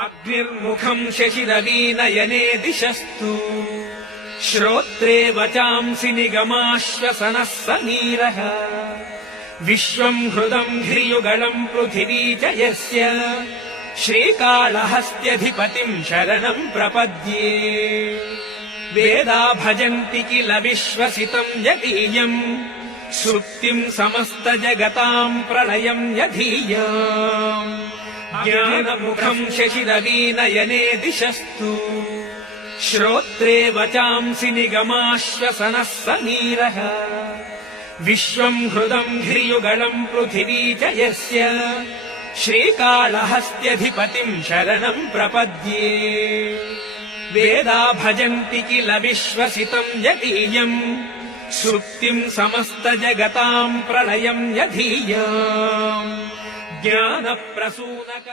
अग्निर्मुखम् शशिरवीनयने दिशस्तु श्रोत्रे वचांसि निगमाश्वसनः समीरः विश्वम् हृदम् धिर्युगलम् पृथिवी च यस्य श्रीकाళहस्त्यधिपतिम् शरणम् प्रपद्ये वेदा भजन्ति किल विश्वसितम् यदीयम् सुप्तिम् समस्तजगताम् प्रलयम् यधीयाम् ज्ञानमुखम् शशिरवीनयने दिशस्तु श्रोत्रे वचांसि निगमाश्वसनः समीरः विश्वम् हृदम् धिर्युगलम् पृथिवी च यस्य श्रीकाళहस्त्यधिपतिम् शरणम् प्रपद्ये वेदा भजन्ति किल विश्वसितम् यदीयम् सुप्तिम् समस्तजगताम् प्रलयम् यधीयाम् ज्ञानप्रसूनक